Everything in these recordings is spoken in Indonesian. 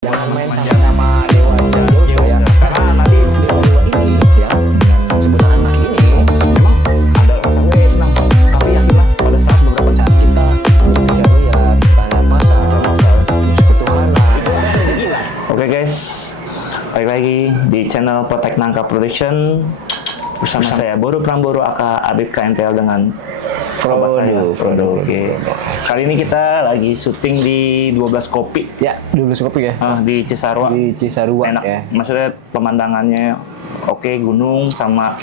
Jangan main sama-sama dewa Joshua ya, karena nanti dewa ini ya dengan sebutan anak ini memang ada rasa gue senang, tapi yakinlah pada saat beberapa saat kita bicara ya tanya masa ketuhanan gila. Oke guys, balik lagi di channel Protek Nangka Production bersama saya Boru Pramboro aka Abib KNTL dengan Frodo. Oke. Kali ini kita lagi syuting di 12 Kopi. Ya, 12 Kopi ya. Di Cisarua. Di Cisarua enak ya. Maksudnya pemandangannya oke, gunung sama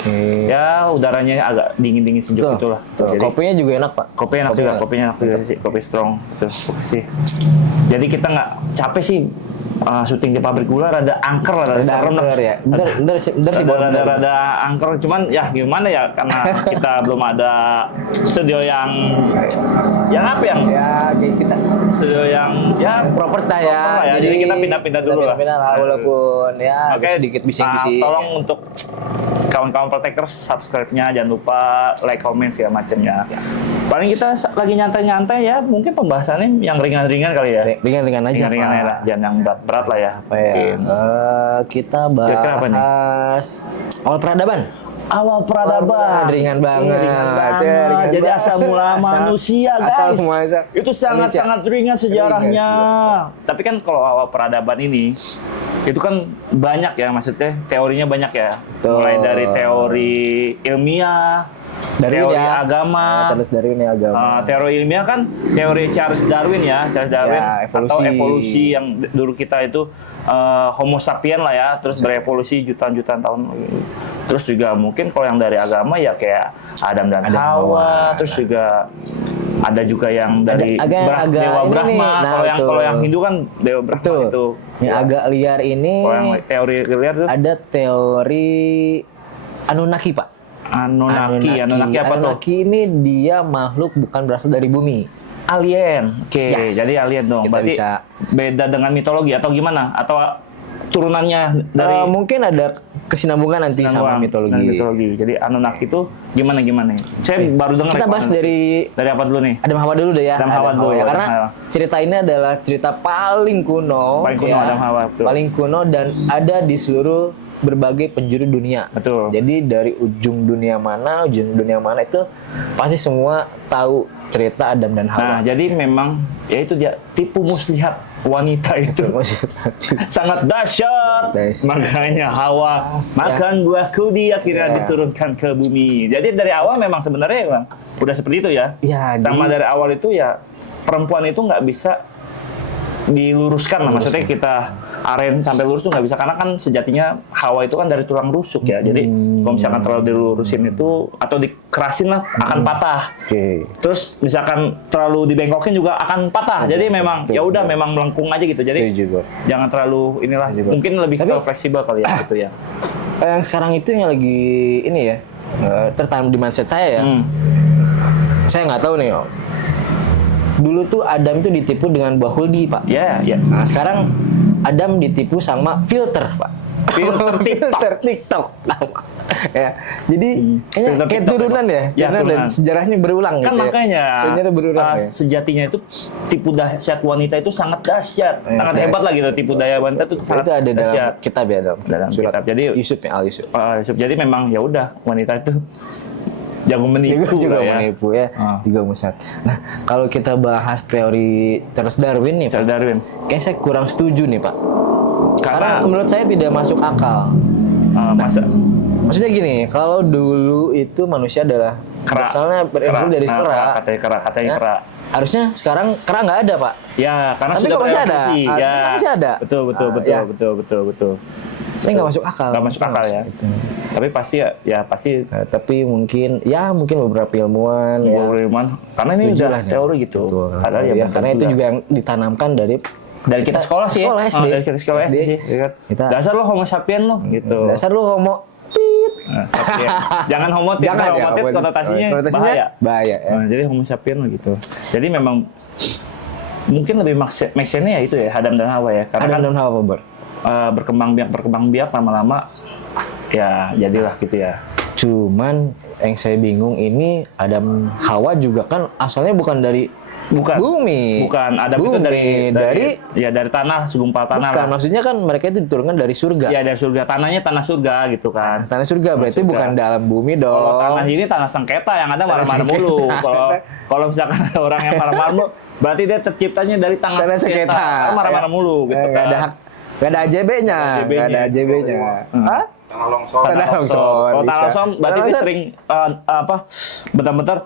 ya udaranya agak dingin-dingin sejuk gitulah. Jadi kopinya juga enak, Pak. Kopi enak juga, kopinya enak juga sih, kopi strong. Terus sih. Jadi kita nggak capek sih. Syuting di pabrik gula rada angker lah, rada serem lah ya. Bener sih rada angker, cuman ya gimana ya, karena kita belum ada studio yang apa yang ya kayak kita studio yang ya proper ya. Jadi kita pindah-pindah dulu lah. Walaupun ya Oke, sedikit bising-bising. Tolong untuk kawan-kawan Protekers subscribe-nya, jangan lupa like, comment segala macamnya. Paling kita lagi nyantai-nyantai ya, mungkin pembahasannya yang ringan-ringan kali ya. Ringan-ringan aja. Ringan-ringan lah, jangan yang berat lah ya. Kita bahas awal peradaban. Awal peradaban ringan banget. Jadi asal mula manusia guys. Itu sangat-sangat ringan sejarahnya. Tapi kan kalau awal peradaban ini itu kan banyak ya, maksudnya teorinya banyak ya. Mulai dari teori ilmiah, teori agama, teori ilmiah kan teori Charles Darwin ya, atau evolusi yang dulu kita itu Homo sapien lah ya, terus berevolusi jutaan-jutaan tahun. Terus juga mungkin kalau yang dari agama ya kayak Adam dan Hawa, terus juga ada juga yang dari Dewa Brahma. Kalau yang Hindu kan Dewa Brahma itu. Yang agak liar ini. Kalau yang teori liar tuh ada teori Anunnaki, Pak. Anunnaki apa tuh? Anunnaki ini dia makhluk bukan berasal dari bumi. Alien. Oke, jadi alien dong. Berarti bisa beda dengan mitologi atau gimana? Atau turunannya dari mungkin ada kesinambungan nanti sama mitologi. Jadi Anunnaki itu gimana? Saya baru dengar. Kita bahas dari apa dulu nih? Adam Hawa dulu deh ya. Adam Hawa dulu ya. Karena cerita ini adalah cerita paling kuno. Adam Hawa. Paling kuno dan ada di seluruh berbagai penjuru dunia. Betul. Jadi dari ujung dunia mana itu pasti semua tahu cerita Adam dan Hawa. Nah, jadi memang ya itu dia tipu muslihat wanita itu sangat dahsyat. Makanya Hawa makan buahku, dia akhirnya diturunkan ke bumi. Jadi dari awal memang sebenarnya bang udah seperti itu ya. Sama dari awal itu ya perempuan itu nggak bisa diluruskan lah, maksudnya kita aren sampai lurus tuh nggak bisa, karena kan sejatinya Hawa itu kan dari tulang rusuk ya. Jadi kalau misalkan terlalu dilurusin itu atau dikerasin lah akan patah. Terus misalkan terlalu dibengkokin juga akan patah. Jadi memang ya udah memang melengkung aja gitu. Jadi jangan terlalu inilah, mungkin lebih ke fleksibel kali ya gitu ya. Yang sekarang itu yang lagi ini ya tertanam di mindset saya ya. Saya nggak tahu nih dulu tuh Adam tuh ditipu dengan Bahuldi, Pak. Iya. Nah, sekarang Adam ditipu sama filter, Pak. Filter TikTok. Ya. Jadi kayak turunan ya. Dan sejarahnya berulang kan gitu. Makanya sejarahnya berulang. Sejatinya itu tipu dahsyat wanita itu sangat dahsyat. Sangat hebat lah gitu, tipu daya wanita itu sangat ada dalam kitab ya, dalam kitab. Jadi Yusuf. Jadi memang ya udah wanita itu jago menipu ya. Juga musnah. Nah, kalau kita bahas teori Charles Darwin nih, kayak saya kurang setuju nih, Pak. Karena menurut saya tidak masuk akal. Maksudnya gini, kalau dulu itu manusia adalah asalnya berevolusi dari kera. Katanya kera. Harusnya sekarang kera nggak ada, Pak. Ya, karena tapi sudah berevolusi. Masih ada. Betul. Saya nggak masuk akal. Nggak masuk akal ya. Gitu. Tapi pasti pasti. Tapi mungkin beberapa ilmuwan. Karena ini udah teori gitu. Karena itu juga yang ditanamkan dari kita sekolah sih. Dari kita sekolah SD sih. Dasar lo Homo sapien lo gitu. Dasar lo Homo sapien. Jangan homotit. Jangan homotit konotasinya bahaya. Jadi Homo sapien lo gitu. Jadi memang mungkin lebih make sense-nya ya itu ya, Adam dan Hawa ya. Karena Adam dan Hawa berkembang biak lama-lama ya jadilah gitu ya. Cuman yang saya bingung ini Adam Hawa juga kan asalnya bukan dari Bumi. Bukan. Adam itu dari tanah, segumpal tanah bukan, lah. maksudnya kan mereka itu diturunkan dari surga. Iya, dari surga. Tanahnya tanah surga gitu kan. Tanah surga berarti bukan dalam bumi dong. Kalau tanah ini tanah sengketa yang ada marah-marah mulu. Kalau misalkan ada orang yang marah-marah mulu, berarti dia terciptanya dari tanah sengketa. Marah-marah mulu gitu kan. Gak ada AJB-nya. Gak ada AJB-nya. Hah? Tanah longsor. Kalau tanah longsor berarti dia sering bentar-bentar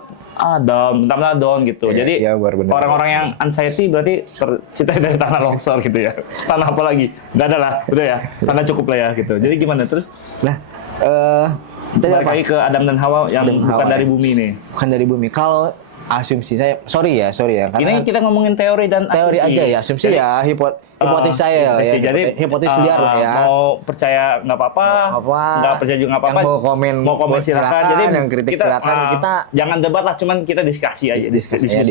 down gitu. Jadi orang-orang yang anxiety berarti tercipta dari tanah longsor gitu ya. Tanah apa lagi? Nggak ada lah, udah ya. Tanah cukup lah ya gitu. Jadi gimana terus? Nah, balik lagi ke Adam dan Hawa yang bukan dari bumi nih. Bukan dari bumi. Kalau asumsi saya, sorry ya. Ini kita ngomongin teori dan teori asumsi. aja ya, asumsi ya, hipotesis saya ya. Jadi hipotesis liar lah ya. Mau percaya nggak apa-apa, nggak percaya juga nggak apa-apa. Yang mau komen silakan. Jadi yang kritik silakan. Kita jangan debat lah, cuman kita diskusi aja. Diskusi ya.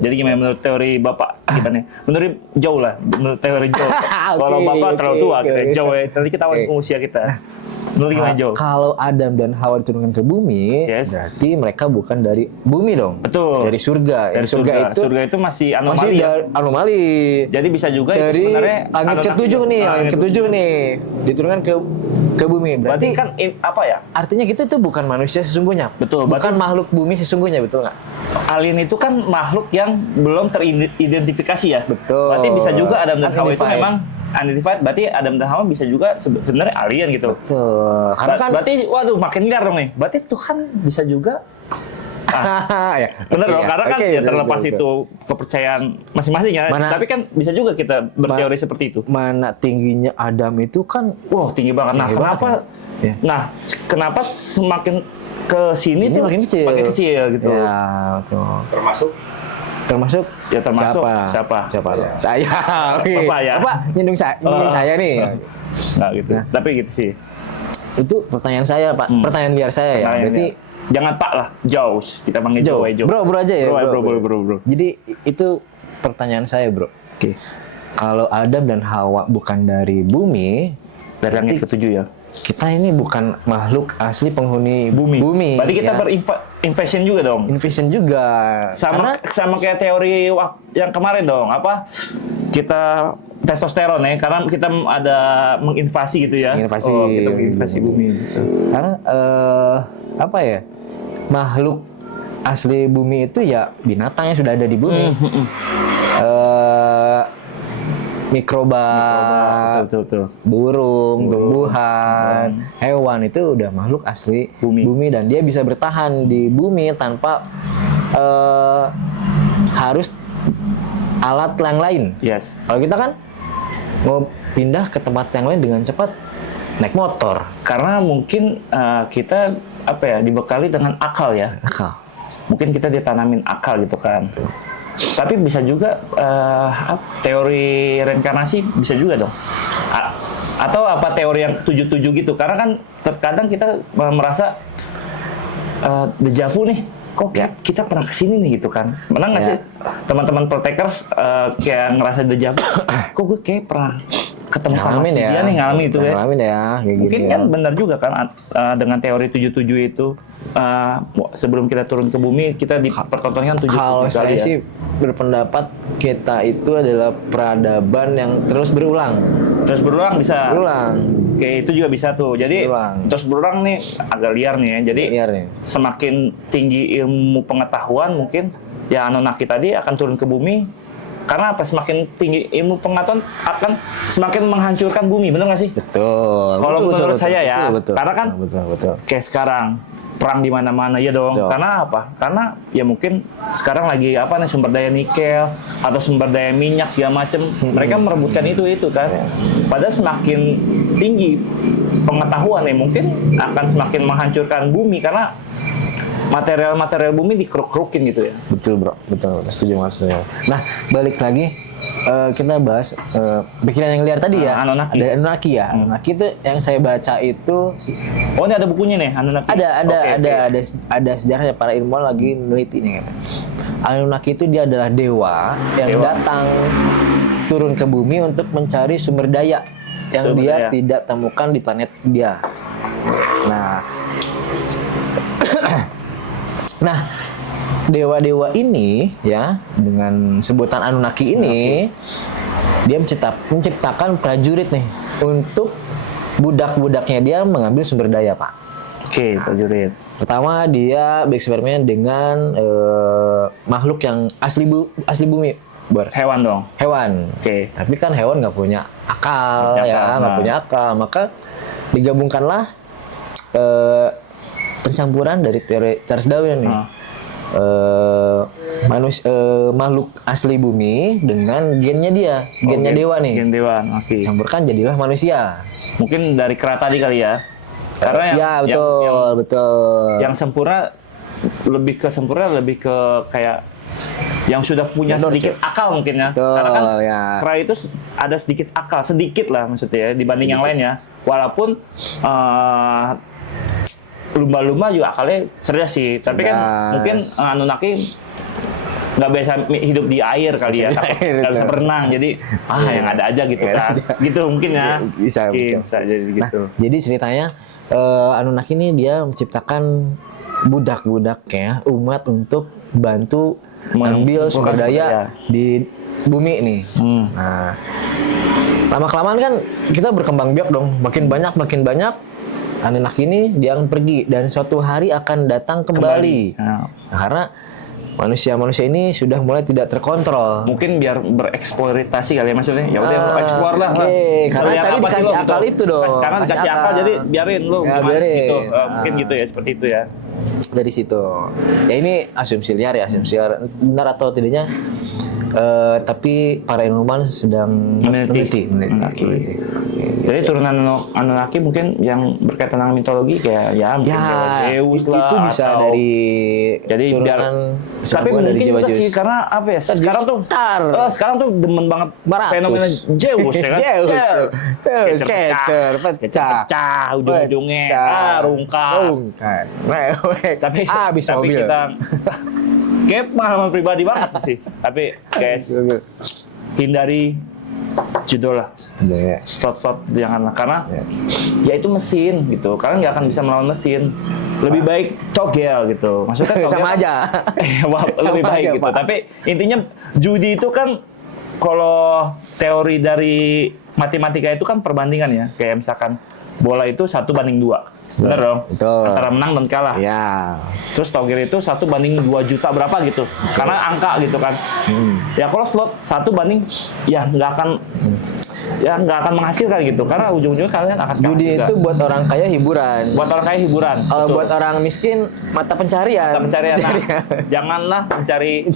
Jadi gimana menurut teori Bapak? Gimana? Menurut Joe lah, menurut teori Joe. Kalau Bapak terlalu tua, kita Joe ya. Nanti kita awalin usia kita. Menurut gimana Joe? Kalau Adam dan Hawa diturunkan ke bumi, berarti mereka bukan dari bumi dong. Betul. Dari surga. Dari surga itu masih anomali. Anomali. Jadi bisa juga dari itu sebenarnya langit ketujuh nih, diturunkan ke bumi. Berarti kan apa ya? Artinya kita itu bukan manusia sesungguhnya. Betul. Bukan makhluk bumi sesungguhnya, betul nggak? Alien itu kan makhluk yang belum teridentifikasi ya. Betul. Berarti bisa juga Adam dan Hawa itu memang unidentified, berarti Adam dan Hawa bisa juga sebenarnya alien gitu. Betul. Karena kan berarti waduh makin liar dong nih. Berarti Tuhan bisa juga ya, bener dong, karena kan ya terlepas itu kepercayaan masing-masing ya. Tapi kan bisa juga kita berteori seperti itu. Mana tingginya Adam itu kan, tinggi banget. Nah, kenapa? Ya. Nah, kenapa semakin ke sini tuh makin kecil gitu? Ya, betul. Termasuk siapa? Ya. Saya. Oke. Bapak nyinggung saya nih. Nah, gitu. Tapi gitu sih. Itu pertanyaan saya, Pak. Pertanyaan liar saya ya. Berarti jangan Pak lah, Jaws. Kita panggil Joe. Bro aja ya. Bro. Jadi itu pertanyaan saya, Bro. Oke. Kalau Adam dan Hawa bukan dari bumi, dari langit ketujuh ya. Kita ini bukan makhluk asli penghuni bumi. Berarti kita berinvasion juga dong. Invasion juga. Sama kayak teori yang kemarin dong. Apa? Kita testosteron ya, karena kita ada menginvasi gitu ya. Kita menginvasi bumi. Karena apa ya? Makhluk asli bumi itu ya binatang yang sudah ada di bumi. Mikroba, betul. Burung, tumbuhan, hewan itu udah makhluk asli bumi dan dia bisa bertahan di bumi tanpa harus alat yang lain. Yes. Kalau kita kan mau pindah ke tempat yang lain dengan cepat naik motor. Karena mungkin kita dibekali dengan akal ya. Akal. Mungkin kita ditanamin akal gitu kan. Tapi bisa juga teori reinkarnasi bisa juga dong. Atau apa teori yang ketujuh-tujuh gitu. Karena kan terkadang kita merasa dejavu nih. Kok kita pernah kesini nih gitu kan. Pernah nggak sih teman-teman Protekers kayak ngerasa dejavu? Kok gue kayak pernah ketemu sama dia nih, ngalamin itu ya. Ngalamin ya. Mungkin kan benar juga kan dengan teori 77 itu. Sebelum kita turun ke bumi, kita dipertontonkan 7 kali. Kalau saya sih berpendapat kita itu adalah peradaban yang terus berulang. Terus berulang bisa. Berulang. Oke, itu juga bisa tuh. Jadi terus berulang nih agak liar nih ya. Jadi semakin tinggi ilmu pengetahuan mungkin ya Anunnaki tadi akan turun ke bumi. Karena apa? Semakin tinggi ilmu pengetahuan akan semakin menghancurkan bumi, benar nggak sih? Betul. Kalau menurut saya ya, betul. Karena kan betul. Kayak sekarang perang di mana-mana ya dong. Betul. Karena apa? Karena ya mungkin sekarang lagi sumber daya nikel atau sumber daya minyak segala macem. Mereka merebutkan itu kan. Padahal semakin tinggi pengetahuan ya mungkin akan semakin menghancurkan bumi karena material bumi dikeruk-kerukin gitu ya. Betul bro, betul. Setuju mas. Nah balik lagi kita bahas pikiran yang liar tadi ya. Anunnaki. Ada Anunnaki ya. Anunnaki itu yang saya baca itu. Oh ini ada bukunya nih Anunnaki. Ada sejarahnya, para ilmuwan lagi meneliti nih. Anunnaki itu dia adalah dewa yang datang turun ke bumi untuk mencari sumber daya yang dia tidak temukan di planet dia. Nah, dewa-dewa ini ya dengan sebutan Anunnaki ini dia menciptakan prajurit nih untuk budak-budaknya dia mengambil sumber daya, Pak. Oke, prajurit. Pertama dia bereksperimen dengan makhluk yang asli bumi, Hewan dong. hewan. Oke. Tapi kan hewan nggak punya akal, nggak punya akal, maka digabungkanlah pencampuran dari teori Charles Darwin nih. Makhluk asli bumi dengan gennya dia, gennya dewa nih. Gen dewa, oke. Campurkan jadilah manusia. Mungkin dari kera tadi kali ya. Karena betul. Yang sempurna lebih ke kayak yang sudah punya sedikit akal mungkin ya. Betul, Karena kan ya. kera itu ada sedikit akal, sedikit lah maksudnya ya dibanding yang lain ya. Walaupun lumba-lumba juga akalnya cerdas sih. Tapi kan mungkin Anunnaki nggak biasa hidup di air kali ya, nggak bisa berenang, jadi yang ada aja gitu kan, gitu mungkin ya. Bisa jadi gitu. Nah, jadi ceritanya Anunnaki ini dia menciptakan budak-budak ya umat untuk bantu mengambil sumber daya di bumi nih. Nah, lama-kelamaan kan kita berkembang biak dong, makin banyak Anunnaki ini dia akan pergi dan suatu hari akan datang kembali. Nah, karena manusia ini sudah mulai tidak terkontrol. Mungkin biar bereksploitasi kali ya maksudnya. Ya udah eksplor lah. Karena tadi dikasih akal gitu dong. Karena dikasih akal jadi biarin lu biarin. gitu. Mungkin gitu ya, seperti itu ya. Dari situ. Ya ini asumsi liar benar atau tidaknya tapi para ilmuwan sedang meneliti. Jadi turunan Anunnaki mungkin yang berkaitan dengan mitologi kayak ya mungkin Zeus lah itu bisa atau dari jadi biar tapi mungkin juga sih karena apa ya sekarang tuh demen banget fenomena Zeus ya kan. Skater pecah ujung-ujungnya rungkat. Tapi kita kayak pengalaman pribadi banget sih. Tapi guys, hindari judul lah. Slot janganlah karena ya itu mesin gitu. Kalian nggak akan bisa melawan mesin. Lebih baik togel gitu. Maksudnya sama aja. Lebih baik gitu. Pak. Tapi intinya judi itu kan kalau teori dari matematika itu kan perbandingan ya. Kayak misalkan bola itu 1 banding 2. Bener dong? Betul. Antara menang dan kalah. Ya. Terus togel itu 1 banding 2 juta berapa gitu. Karena angka gitu kan. Ya kalau slot 1 banding ya nggak akan menghasilkan gitu. Karena ujung-ujungnya kalian akan judi itu buat orang kaya hiburan. Buat orang kaya hiburan. Buat orang miskin mata pencarian. Nah, janganlah mencari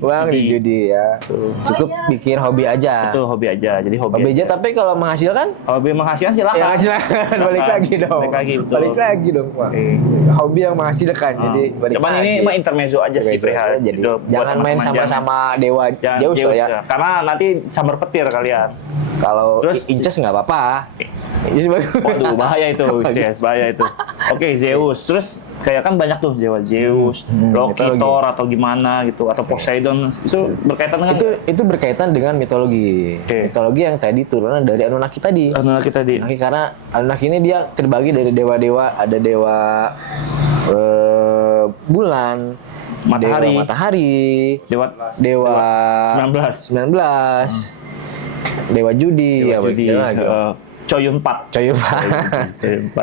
uang di judi ya. Cukup bikin hobi aja. Itu hobi aja. Jadi hobi aja tapi kalau menghasilkan? Hobi menghasilkan silakan. Ya silakan. Balik lagi dong. Balik lagi dong, Pak. Hobi yang menghasilkan. Jadi balik cuman lagi. Ini mah intermezzo aja sih perihal. Jadi jangan main sama dewa Zeus ya. Karena nanti sambar petir kalian. Kalau Inces nggak apa-apa. Waduh, bahaya itu, bahaya itu. Oke, Zeus. Terus kayak kan banyak tuh dewa Zeus, Loki, Thor atau gimana gitu atau Poseidon itu berkaitan dengan itu berkaitan dengan mitologi. Mitologi yang tadi turunan dari Anunnaki tadi. Karena Anunnaki ini dia terbagi dari dewa-dewa, ada dewa bulan, matahari, dewa 19. Dewa judi, Coyun 4.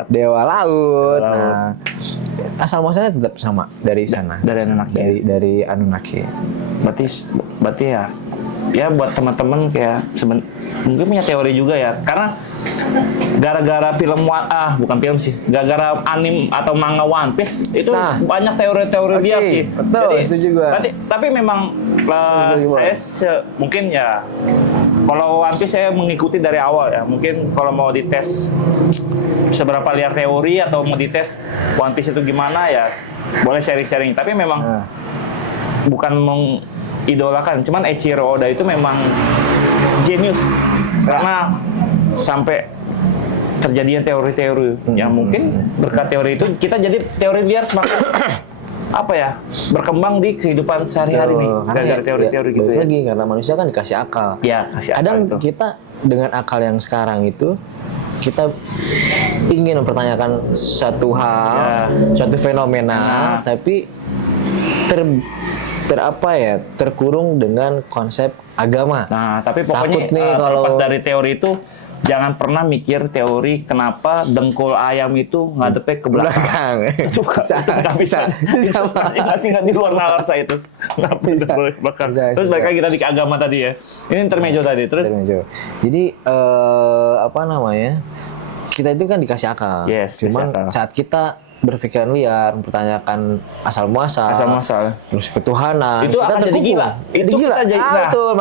Dewa laut. Nah, asal muasalnya tetap sama dari sana. Dari Anunnaki. Dari Anunnaki. Berarti ya buat teman-teman kayak mungkin punya teori juga ya. Karena gara-gara bukan film sih. Gara-gara anime atau manga One Piece itu banyak teori-teori dia sih. Betul, jadi, setuju gue. Tapi memang saya mungkin ya kalau One Piece saya mengikuti dari awal ya. Mungkin kalau mau dites seberapa liar teori atau mau dites One Piece itu gimana ya boleh sharing-sharing. Tapi memang bukan mengidolakan. Cuman Eiichiro Oda itu memang genius. Karena sampai terjadinya teori-teori yang mungkin berkat teori itu kita jadi teori liar semakin berkembang di kehidupan sehari-hari nih gara-gara teori-teori gitu ya. Lagi karena manusia kan dikasih akal. Ya, kasih akal. Kadang itu. Kita dengan akal yang sekarang itu kita ingin mempertanyakan suatu hal, suatu fenomena, tapi terkurung dengan konsep agama. Nah, tapi pokoknya Takut nih kalau pas dari teori itu jangan pernah mikir teori kenapa dengkul ayam itu ngadepnya ke belakang. Itu bisa. Masih nggak di luar nalar saya itu. Kenapa dengkul ke belakang? Terus balik lagi tadi ke agama tadi ya. Ini intermezzo tadi. Terus jadi kita itu kan dikasih akal. Yes, cuman akal. Saat kita berpikiran liar, mempertanyakan asal muasal, terus ketuhanan, itu kita akan jadi gila. Itu gila. Betul,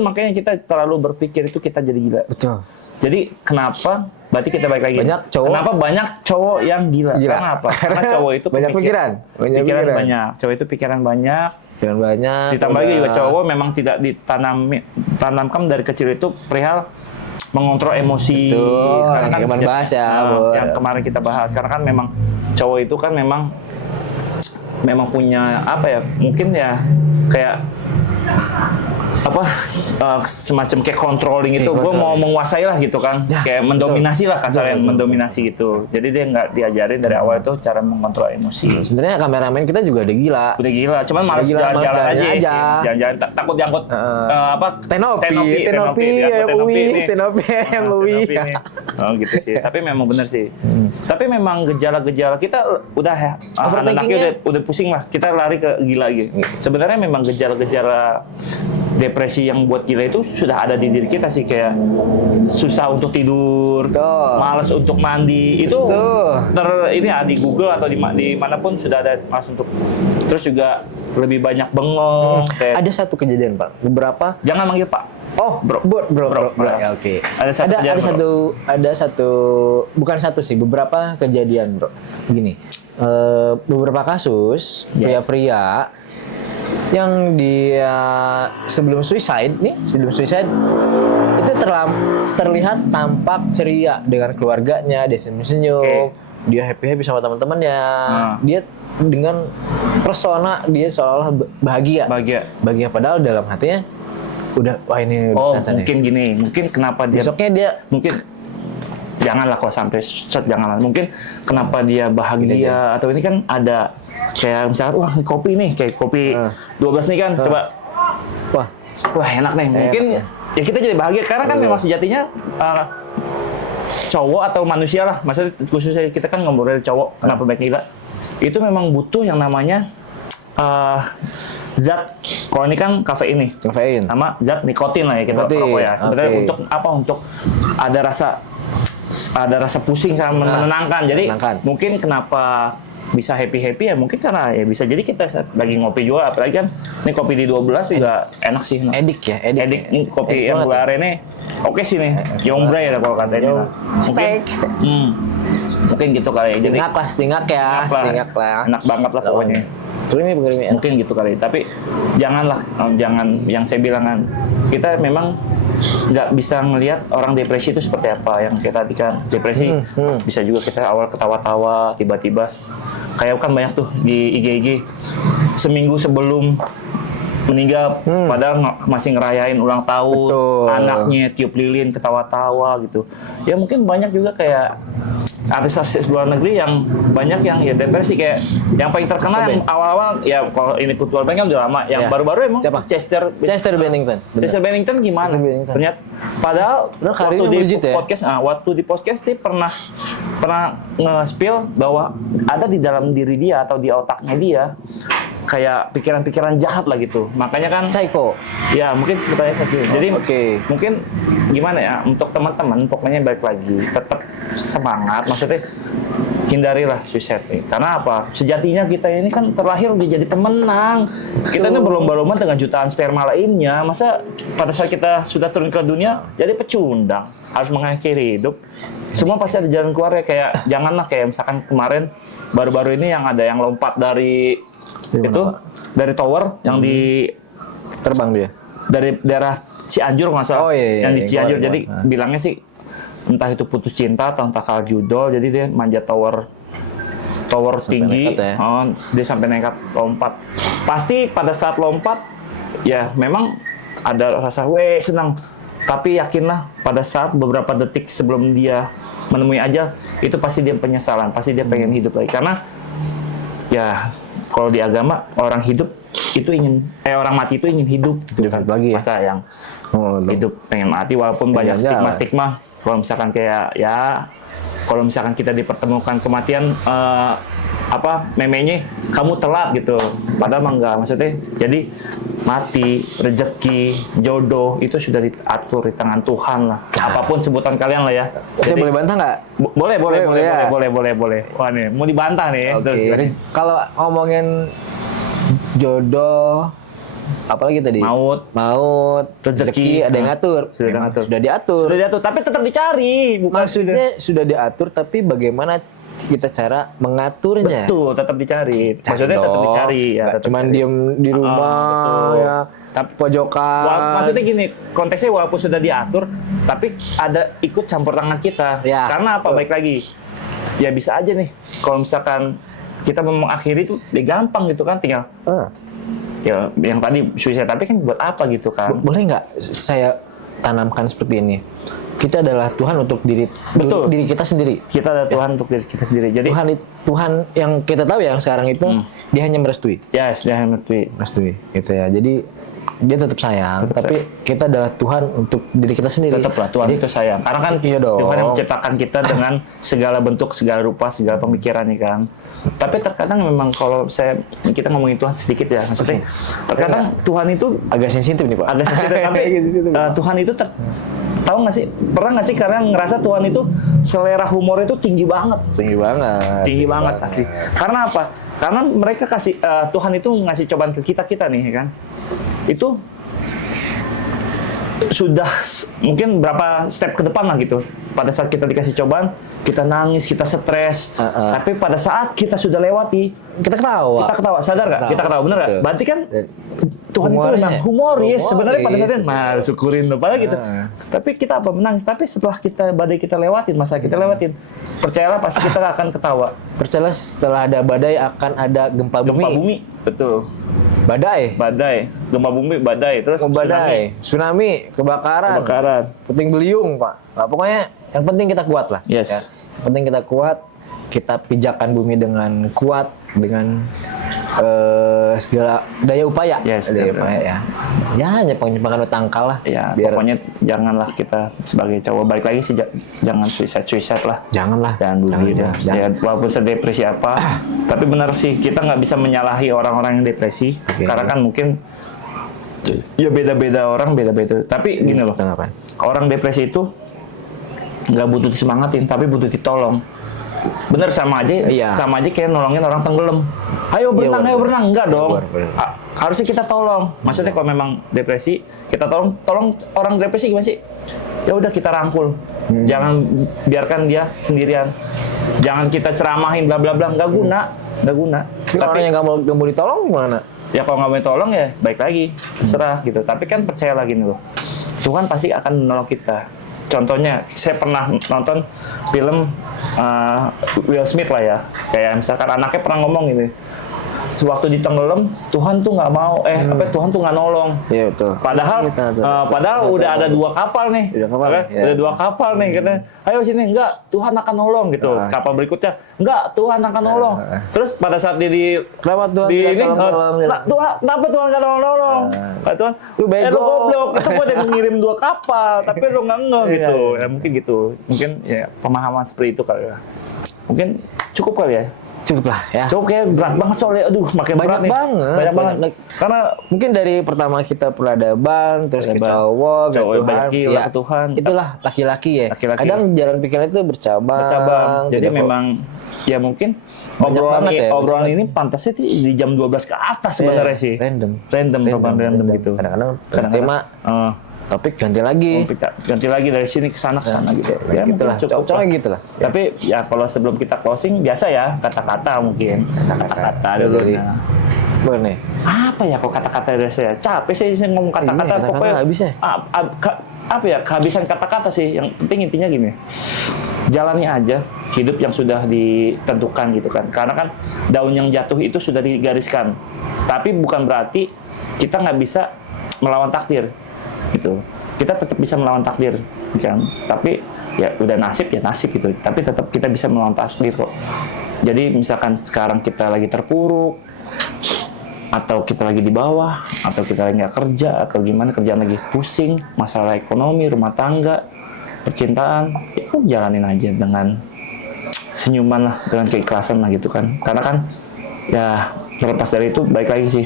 makanya kita terlalu berpikir itu kita jadi gila. Betul. Jadi kenapa? Berarti kita balik lagi. Kenapa banyak cowok yang gila? Karena apa? Karena cowok itu banyak pikiran banyak. Cowok itu pikiran banyak. Ditambah lagi juga cowok memang tidak ditanamkan dari kecil itu perihal mengontrol emosi. Karena kan yang kemarin kita bahas. Karena kan memang cowok itu kan memang punya apa ya? Mungkin ya kayak semacam kayak controlling itu, gue mau menguasai lah gitu kan, kayak mendominasi lah kasarnya, mendominasi gitu. Jadi dia nggak diajarin dari awal itu cara mengontrol emosi. Sebenarnya kameramen kita juga udah gila, cuman malas jalan-jalan aja. Jalan-jalan takut diangkut Tenopi yang Uwi. Oh gitu sih. Tapi memang benar sih. Tapi memang gejala-gejala kita udah anaknya udah pusing lah. Kita lari ke gila gitu. Sebenarnya memang gejala-gejala depresi yang buat gila itu sudah ada di diri kita sih, kayak susah untuk tidur, malas untuk mandi, itu ini di Google atau di manapun sudah ada malas untuk, terus juga lebih banyak bengong. Ada satu kejadian Pak, beberapa. Jangan manggil Pak. Oh bro. Ya, oke. Ada satu, bukan satu sih, beberapa kejadian bro. Begini, beberapa kasus pria-pria yang dia sebelum suicide itu terlihat tampak ceria dengan keluarganya, dia senyum-senyum, dia happy sama teman-temannya, dia dengan persona dia seolah-olah bahagia padahal dalam hatinya udah ini mungkin gini, mungkin kenapa dia besoknya dia mungkin janganlah kalau sampai janganlah, mungkin kenapa dia bahagia atau ini kan ada kayak misalkan kopi nih, kayak kopi 12 nih kan, coba wah enak nih, mungkin ya kita jadi bahagia karena kan memang sejatinya cowok atau manusia lah, maksudnya khususnya kita kan ngobrol dari cowok, kenapa baik gila itu memang butuh yang namanya zat, kalau ini kan kafein sama zat nikotin lah ya, kita rokok ya sebenarnya untuk apa, untuk ada rasa pusing sama menenangkan. Jadi mungkin kenapa bisa happy ya mungkin karena ya bisa jadi kita lagi ngopi juga, apalagi kan ini kopi di 12 juga enak sih. Edik ini kopi yang gula aren oke sih nih, Yombre ya kalau katanya. Steak. Mungkin gitu kali ya. Jadi stingak lah. Enak banget lah pokoknya. Mungkin gitu kali. Tapi jangan yang saya bilang kan, kita memang nggak bisa ngelihat orang depresi itu seperti apa. Yang kita tadi kan depresi bisa juga kita awal ketawa-tawa, tiba-tiba kayak kan banyak tuh di IG seminggu sebelum meninggal padahal masih ngerayain ulang tahun. Anaknya tiup lilin, ketawa-tawa gitu. Ya mungkin banyak juga kayak artis-artis luar negeri yang banyak yang ya depresi, kayak yang paling terkenal yang awal-awal ya, kalau ini Kurt Cobain kan udah lama, yang baru-baru emang Chester Bennington. Chester Bennington gimana? Ternyata padahal waktu di podcast dia pernah nge-spill bahwa ada di dalam diri dia atau di otaknya dia kayak pikiran-pikiran jahat lah gitu. Makanya kan psycho. Ya, mungkin sepertinya satu. Jadi mungkin gimana ya, untuk teman-teman pokoknya balik lagi tetap semangat, maksudnya hindarilah suicide nih. Karena apa? Sejatinya kita ini kan terlahir udah jadi pemenang. Kita ini berlomba-lomba dengan jutaan sperma lainnya. Masa pada saat kita sudah turun ke dunia jadi pecundang, harus mengakhiri hidup. Semua pasti ada jalan keluar ya, kayak janganlah kayak misalkan kemarin baru-baru ini yang ada yang lompat dari dari tower yang di terbang dia dari daerah Cianjur nggak salah, yang di Cianjur. Jadi bilangnya sih entah itu putus cinta atau entah kalah judol, jadi dia manjat tower tinggi, dia sampai nekat lompat. Pasti pada saat lompat ya memang ada rasa senang, tapi yakinlah pada saat beberapa detik sebelum dia menemui ajal itu pasti dia penyesalan, pasti dia pengen hidup lagi, karena ya kalau di agama orang hidup itu orang mati itu ingin hidup gitu kan. Lagi ya? Masa yang hidup pengen mati walaupun banyak stigma kalau misalkan kayak ya kalau misalkan kita dipertemukan kematian memenya kamu telat gitu, padahal mah enggak, maksudnya jadi mati, rezeki, jodoh itu sudah diatur di tangan Tuhan lah. Apapun sebutan kalian lah ya. Saya boleh bantah nggak? Boleh. Ya. Boleh. Wah nih, mau dibantah nih. Oke. Kalau ngomongin jodoh, apalagi tadi? Maut, rezeki ada yang ngatur. Sudah diatur. Tapi tetap dicari. Maksudnya sudah diatur, tapi bagaimana kita cara mengaturnya? Betul, tetap dicari. Maksudnya tetap dicari ya. Cuman diem di rumah ya. Tapi pojokan. Maksudnya gini, konteksnya walaupun sudah diatur, tapi ada ikut campur tangan kita. Ya. Karena apa? Baik lagi. Ya bisa aja nih. Kalau misalkan kita mau mengakhiri itu, ya gampang gitu kan, tinggal. Ya, yang tadi suicide, tapi kan buat apa gitu kan? Boleh nggak saya tanamkan seperti ini? Kita adalah Tuhan untuk diri kita sendiri. Kita adalah Tuhan untuk diri kita sendiri. Jadi Tuhan yang kita tahu ya, yang sekarang itu dia hanya merestui. Yes, dia hanya merestui. Gitu ya. Jadi dia tetap sayang, tapi kita adalah Tuhan untuk diri kita sendiri. Tetaplah Tuhan itu sayang. Karena kan Tuhan yang menciptakan kita dengan segala bentuk, segala rupa, segala pemikiran nih kan. Tapi terkadang memang kalau kita ngomongin Tuhan sedikit ya, maksudnya terkadang Tuhan itu agak sensitif nih Pak. Agak sensitif, tapi Tuhan itu tahu nggak sih? Pernah nggak sih kalian ngerasa Tuhan itu selera humor itu tinggi banget asli. Karena apa? Karena mereka Tuhan itu ngasih cobaan ke kita nih kan. Itu sudah mungkin berapa step ke depan lah gitu. Pada saat kita dikasih cobaan, kita nangis, kita stres. Tapi pada saat kita sudah lewati, kita ketawa. Sadar nggak? Kita ketawa, bener nggak? Berarti kan Tuhan itu memang humoris. Sebenarnya pada saat itu, syukurin loh, padahal gitu. Tapi kita menangis. Tapi setelah badai kita lewatin, masa kita lewatin, percayalah pasti kita akan ketawa. Percayalah setelah ada badai akan ada gempa bumi. Betul. Badai, gempa bumi, badai, terus tsunami, kebakaran, puting beliung Pak. Nah, pokoknya yang penting kita kuat lah. Yes. Ya. Yang penting kita kuat, kita pijakan bumi dengan kuat, dengan segala daya upaya. Yes, daya upaya ya. Ya nyepang-nyepangan tangkal lah. Ya, pokoknya janganlah kita sebagai cowok, balik lagi sih jangan suicide lah. Jangan bunuh diri. Ya, walaupun sedepresi apa, tapi benar sih kita nggak bisa menyalahi orang-orang yang depresi, karena kan mungkin ya beda-beda orang, beda-beda. Tapi gini loh, orang depresi itu nggak butuh disemangatin, tapi butuh ditolong. Bener, sama aja kayak nolongin orang tenggelam. Ayo berenang, enggak dong. Harusnya kita tolong. Maksudnya kalau memang depresi, kita tolong orang depresi gimana sih? Ya udah kita rangkul. Jangan biarkan dia sendirian. Jangan kita ceramahin bla bla bla, enggak guna. Tapi orang yang nggak mau ditolong gimana? Ya kalau nggak mau ditolong ya baik lagi, terserah gitu. Tapi kan percaya lagi nih loh, Tuhan pasti akan menolong kita. Contohnya, saya pernah nonton film Will Smith lah ya. Kayak misalkan anaknya pernah ngomong gitu. Sewaktu ditenggelam, Tuhan tuh nggak mau, Tuhan tuh nggak nolong. Iya betul. Padahal udah ada 2 kapal nih. Udah 2 kapal nih, katanya. Ayo sini, enggak, Tuhan akan nolong gitu. Kapal berikutnya, enggak, Tuhan akan nolong. Terus pada saat kenapa Tuhan kenapa Tuhan nggak nolong? Tuhan, lu goblok, itu gua udah ngirim 2 kapal, tapi lu nggak gitu. Ya mungkin gitu. Mungkin ya pemahaman seperti itu kali ya. Mungkin cukup kali ya. Cukup lah ya. Cukup kayak berat banget soalnya. Aduh, makin berat nih. Banyak banget. Karena mungkin dari pertama kita peradaban, terus ke cowok ke Tuhan. Itulah laki-laki ya. Kadang jalan pikiran itu bercabang. Jadi memang ya mungkin obrolan ini pantasnya di jam 12 ke atas sebenarnya sih. Random gitu. Kadang-kadang tema topik ganti lagi dari sini ke sana gitu. Ya gitulah. Cocoknya gitulah. Tapi ya kalau sebelum kita closing biasa ya kata-kata mungkin. Kata-kata dulu. Boleh. Apa ya kok kata-kata dari saya? Capek sih ngomong kata-kata pokoknya habisnya. Apa ya kehabisan kata-kata sih. Yang penting intinya gini. Jalani aja hidup yang sudah ditentukan gitu kan. Karena kan daun yang jatuh itu sudah digariskan. Tapi bukan berarti kita nggak bisa melawan takdir. Gitu. Kita tetap bisa melawan takdir kan. Tapi ya udah nasib gitu. Tapi tetap kita bisa melawan takdir kok. Jadi misalkan sekarang kita lagi terpuruk, atau kita lagi di bawah, atau kita lagi nggak kerja, atau gimana, kerjaan lagi pusing, masalah ekonomi, rumah tangga, percintaan, ya jalanin aja dengan senyuman lah, dengan keikhlasan lah gitu kan. Karena kan ya terlepas dari itu, baik lagi sih,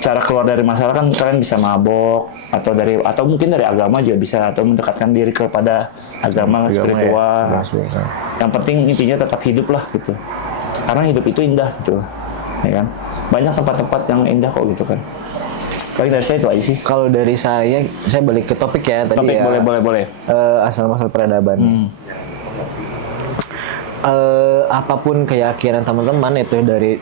cara keluar dari masalah kan kalian bisa mabok, atau mungkin dari agama juga bisa, atau mendekatkan diri kepada agama spiritual. Ya. Yang penting intinya tetap hidup lah gitu. Karena hidup itu indah gitu, ya kan. Banyak tempat-tempat yang indah kok gitu kan. Paling dari saya itu aja sih. Kalau dari saya balik ke topik ya tadi. Topik ya. Boleh. Asal-muasal peradaban. Apapun keyakinan teman-teman itu dari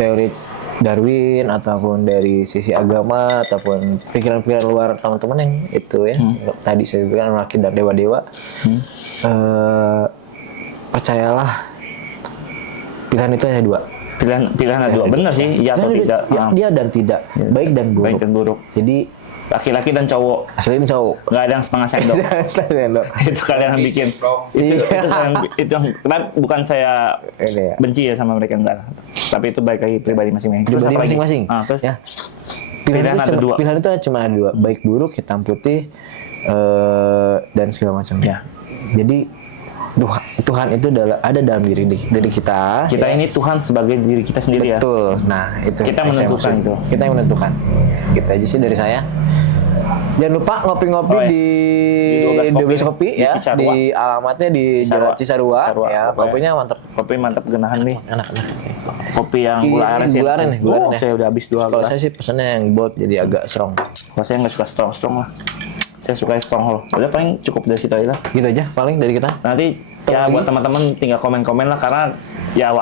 teori Darwin ataupun dari sisi agama ataupun pikiran-pikiran luar teman-teman yang itu ya. Tadi saya bilang laki dan dewa-dewa. Percayalah, pilihan itu hanya dua. Pilihan ada dua, benar sih, iya atau tidak. Dia dan tidak, baik dan buruk. Baik dan buruk. Jadi laki-laki dan cowok. Laki-laki dan cowok. Nggak ada yang setengah sendok. Itu kalian yang bikin. Itu yang bukan saya benci ya sama mereka, enggak. Tapi itu baik lagi pribadi masing-masing. Pribadi masing-masing. Terus ya. Pilihan ada dua. Pilihan itu cuma ada dua, baik buruk, hitam putih, dan segala macam. Ya. Jadi Tuhan itu ada dalam diri kita. Kita ya. Ini Tuhan sebagai diri kita sendiri. Betul. Ya. Nah, itu kita menentukan itu. Kita yang menentukan. Gitu aja sih dari saya. Jangan lupa ngopi-ngopi di 12 kopi ya. Di alamatnya di Jalan Cisarua. Ya, kopinya mantap. Kopi mantap genahan nih. Enak. Kopi yang gula aren sih. Gula aren ya. Saya udah habis 2 gelas. Kalau saya sih pesannya yang bold jadi agak strong. Kalau saya nggak suka strong lah. Saya suka strong. Udah paling cukup dari situ aja lah. Gitu aja paling dari kita. Nanti ya buat teman-teman tinggal komen-komen lah, karena ya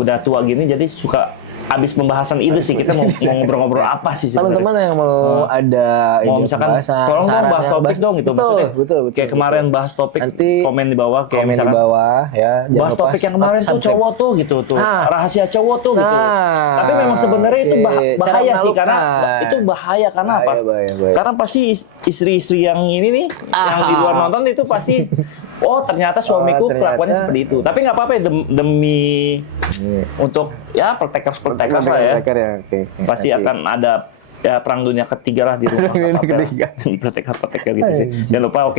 udah tua gini jadi suka habis pembahasan itu sih, kita mau ngobrol-ngobrol apa sih sebenarnya. Teman-teman yang mau ada mau misalkan tolong dong bahas topik dong gitu, betul, kayak kemarin bahas topik, nanti komen di bawah, kayak komen misalkan di bawah ya, bahas topik yang kemarin tuh cowok tuh gitu tuh, rahasia cowok tuh gitu. Tapi memang sebenarnya itu bahaya sih, karena itu bahaya karena apa? Karena pasti istri-istri yang ini nih, yang di luar nonton itu pasti ternyata suamiku kelakuannya seperti itu. Tapi nggak apa-apa ya, demi untuk ya protektor lah ya. Pasti akan ada ya perang dunia ketiga lah di rumah. Protektor gitu sih. Jangan lupa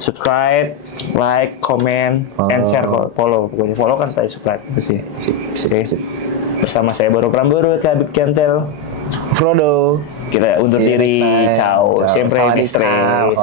subscribe, like, comment, and share, follow. Pokoknya follow kan saya subscribe itu sih. Bersama saya Baru Pramboro, Kabit Kentel, Frodo. Kita undur diri. Ciao. Sempre di stres.